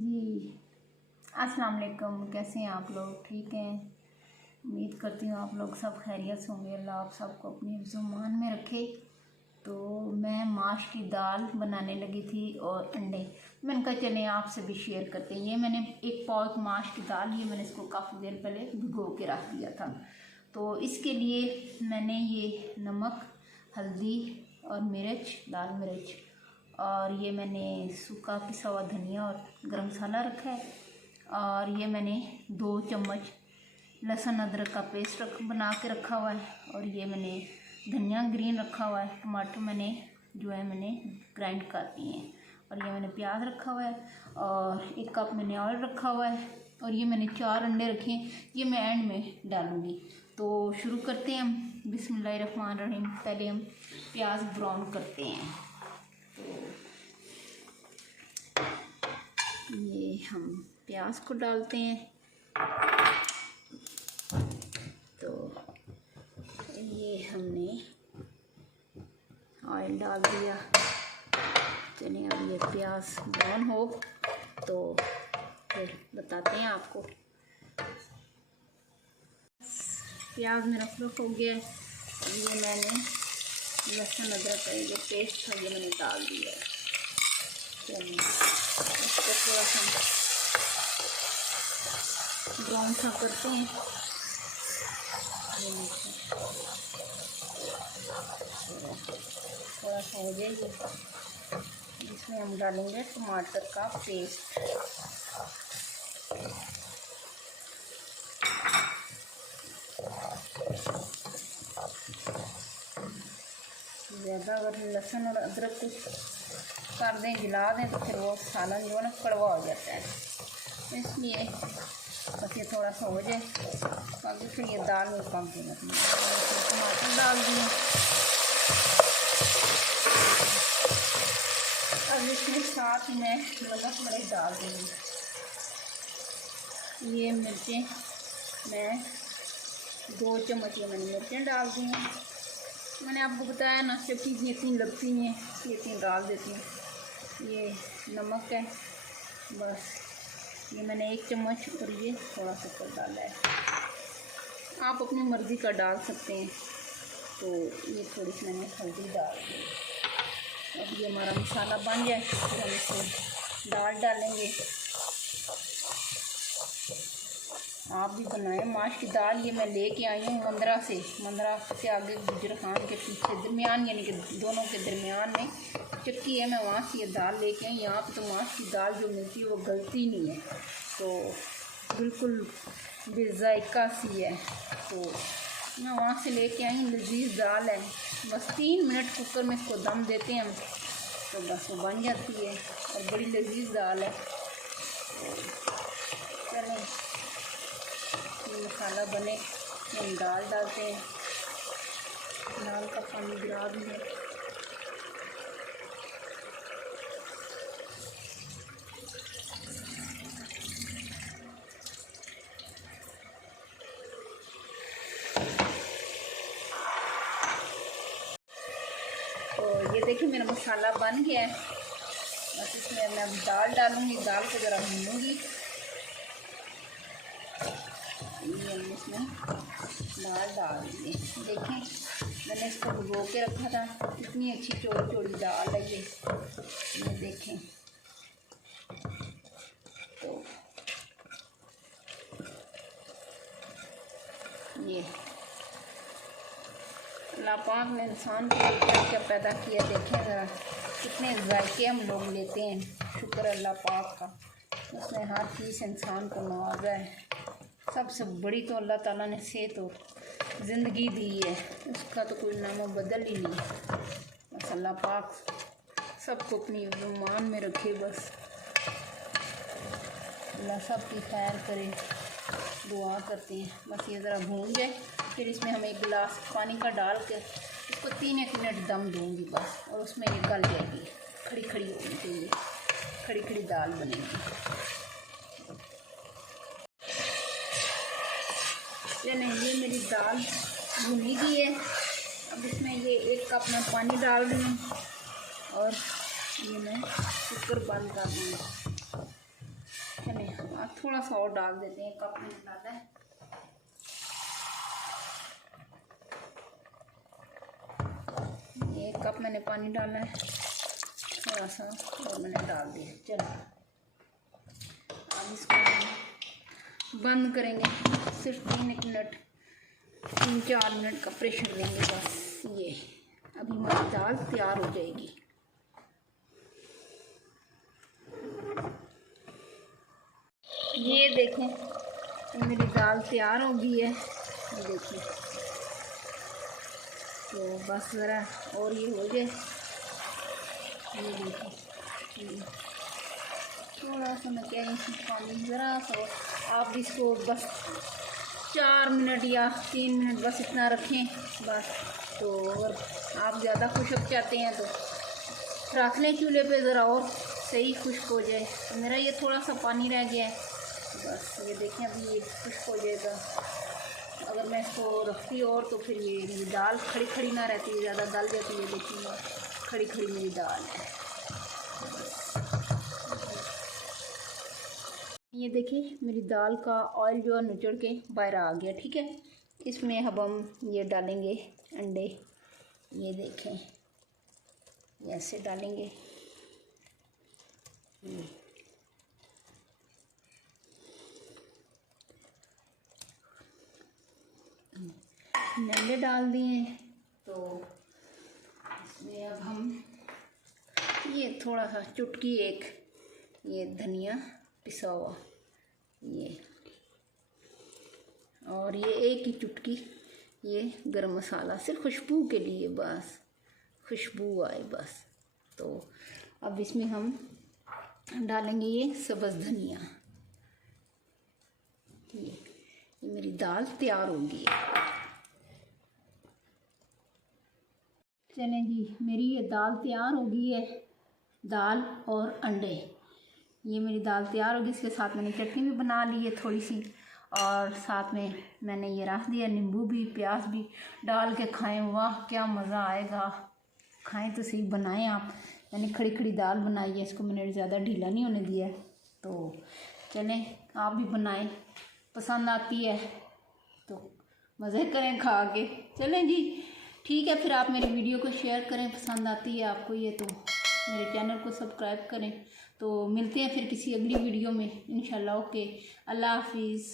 जी अस्सलाम वालेकुम। कैसे हैं आप लोग? ठीक हैं? उम्मीद करती हूँ आप लोग सब खैरियत से होंगे। अल्लाह आप सबको अपनी ज़ुबान में रखे। तो मैं माश की दाल बनाने लगी थी और अंडे। मैंने कहा चलें आपसे भी शेयर करते हैं। ये मैंने एक पाव माश की दाल, ये मैंने इसको काफ़ी देर पहले भिगो के रख दिया था। तो इसके लिए मैंने ये नमक, हल्दी और मिर्च, लाल मिर्च, और ये मैंने सूखा पिसा हुआ धनिया और गरम मसाला रखा है। और ये मैंने 2 चम्मच लहसुन अदरक का पेस्ट बना के रखा हुआ है। और ये मैंने धनिया ग्रीन रखा हुआ है। टमाटर मैंने ग्राइंड कर दिए हैं। और ये मैंने प्याज रखा हुआ है और 1 कप मैंने ऑयल रखा हुआ है। और ये मैंने 4 अंडे रखे हैं, ये मैं एंड में डालूँगी। तो शुरू करते हैं हम। बिस्मिल्लाहिर्रहमानिर्रहीम। पहले हम प्याज ब्राउन करते हैं। तो ये हम प्याज को डालते हैं। तो ये हमने ऑयल डाल दिया। चलिए अब ये प्याज ब्राउन हो तो फिर बताते हैं आपको। प्याज मेरा फ्राई हो गया है। ये मैंने लहसुन अदरक का जो पेस्ट था ये मैंने डाल दिया है। चलिए इसको थोड़ा सा ब्राउन सा करते हैं। थोड़ा सा हो जाएगी, जिसमें हम डालेंगे टमाटर का पेस्ट। ज़्यादा अगर लहसुन और अदरक को कर दें, जला दें, तो फिर वो सालन जो है ना कड़वा हो जाता है। इसलिए बस ये थोड़ा सा हो जाए, बाकी फिर ये दाल में पक देगा। टमाटर डाल दिए। अब इसमें साथ ही मैं नमक मिर्च डाल दूँगी। ये मिर्चें मैं 2 चम्मच ये मैंने मिर्चें डाल दी हैं। मैंने आपको बताया ना, जब चीज़ें इतनी लगती हैं ये इतनी डाल देती हूँ। ये नमक है बस, ये मैंने 1 चम्मच और ये थोड़ा सा ऊपर डाला है। आप अपनी मर्ज़ी का डाल सकते हैं। तो ये थोड़ी सी मैंने हल्दी डाल दी। अब ये हमारा मसाला बन जाए फिर हम इसमें दाल डालेंगे। आप भी बनाएं माश की दाल। ये मैं लेके आई हूँ मंदरा से आगे गुजर खान के पीछे दरमियान, यानी कि दोनों के दरमियान में चक्की है। मैं वहाँ से ये दाल लेके आई। यहाँ पे तो माश की दाल जो मिलती है वो गलती नहीं है, तो बिल्कुल बेज़ायका सी है। तो मैं वहाँ से लेके आई हूँ। लजीज दाल है। बस 3 मिनट कुकर में इसको दम देते हैं हम, तो बस वो बन जाती है और बड़ी लजीज दाल है। चलें ये मसाला बने, हम दाल डालते हैं। दाल का पानी गिरा देंगे। तो ये देखिए मेरा मसाला बन गया है। बस इसमें मैं अब दाल डालूँगी। दाल को ज़रा भूनूँगी। ये हम इसमें दाल डाल देंगे। देखें मैंने इसको भिगो के रखा था, इतनी अच्छी चौड़ी चौड़ी दाल है ये देखें। तो ये अल्लाह पाक ने इंसान को क्या क्या पैदा किया, देखें ज़रा कितने जायके हम लोग लेते हैं। शुक्र अल्लाह पाक का, उसने हर चीज़ इंसान को नवाजा है। सबसे बड़ी तो अल्लाह ताला ने सेहत और ज़िंदगी दी है, उसका तो कोई नामो बदल ही नहीं। बस अल्लाह पाक सबको अपनी ईमान में रखे। बस अल्लाह सब की खैर करे, दुआ करते हैं। बस ये ज़रा भून जाए, फिर इसमें हम 1 गिलास पानी का डाल के इसको 3-1 मिनट दम दूँगी बस। और उसमें ये गल जाएगी, खड़ी खड़ी होनी चाहिए, खड़ी खड़ी दाल बनेगी। चलें ये मेरी दाल भुनी गई है। अब इसमें ये 1 कप मैं पानी डाल रही हूँ और ये मैं कुकर बंद कर दूँगी। थोड़ा सा और डाल देते हैं, कप में डाला है। ये कप मैंने पानी डाला है, थोड़ा सा और मैंने डाल दिया। चलो अब इसको बंद करेंगे, सिर्फ 3-4 मिनट का प्रेशर देंगे बस। ये अभी हमारी दाल तैयार हो जाएगी। ये देखें, तो मेरी दाल तैयार हो गई है, ये देखिए। तो बस ज़रा और ये हो जाए, ये देखिए थोड़ा सा मैं कह रही हूँ पानी ज़रा सा। आप इसको बस 4 मिनट या 3 मिनट बस इतना रखें बस। तो अगर आप ज़्यादा खुशक चाहते हैं तो रख लें चूल्हे पे, ज़रा और सही खुश्क हो जाए। तो मेरा ये थोड़ा सा पानी रह गया है, बस ये देखें अभी ये खुश्क हो जाएगा। अगर मैं इसको रखती और तो फिर ये मेरी दाल खड़ी खड़ी ना रहती है, ज़्यादा गल जाती है। देखिए खड़ी खड़ी मेरी दाल है। ये देखिए मेरी दाल का ऑयल जो है निचड़ के बाहर आ गया। ठीक है, इसमें अब हम ये डालेंगे अंडे। ये देखें ऐसे डालेंगे। अंडे डाल दिए तो इसमें अब हम ये थोड़ा सा चुटकी एक ये धनिया पिसा हुआ, ये और ये एक ही चुटकी ये गरम मसाला, सिर्फ खुशबू के लिए, बस खुशबू आए बस। तो अब इसमें हम डालेंगे ये सब्ज़ धनिया। ये मेरी दाल तैयार होगी। चलें जी, मेरी ये दाल तैयार हो गई है, दाल और अंडे। ये मेरी दाल तैयार होगी। इसके साथ मैंने चटनी भी बना ली है थोड़ी सी, और साथ में मैंने ये रख दिया नींबू भी, प्याज भी डाल के खाएं, वाह क्या मज़ा आएगा। खाएं तो सही, बनाएं आप। मैंने खड़ी खड़ी दाल बनाई है, इसको मैंने ज़्यादा ढीला नहीं होने दिया है। तो चलें आप भी बनाएं, पसंद आती है तो मज़े करें खा के। चलें जी ठीक है, फिर आप मेरी वीडियो को शेयर करें, पसंद आती है आपको ये तो मेरे चैनल को सब्सक्राइब करें। तो मिलते हैं फिर किसी अगली वीडियो में इंशाल्लाह। ओके, अल्लाह हाफिज़।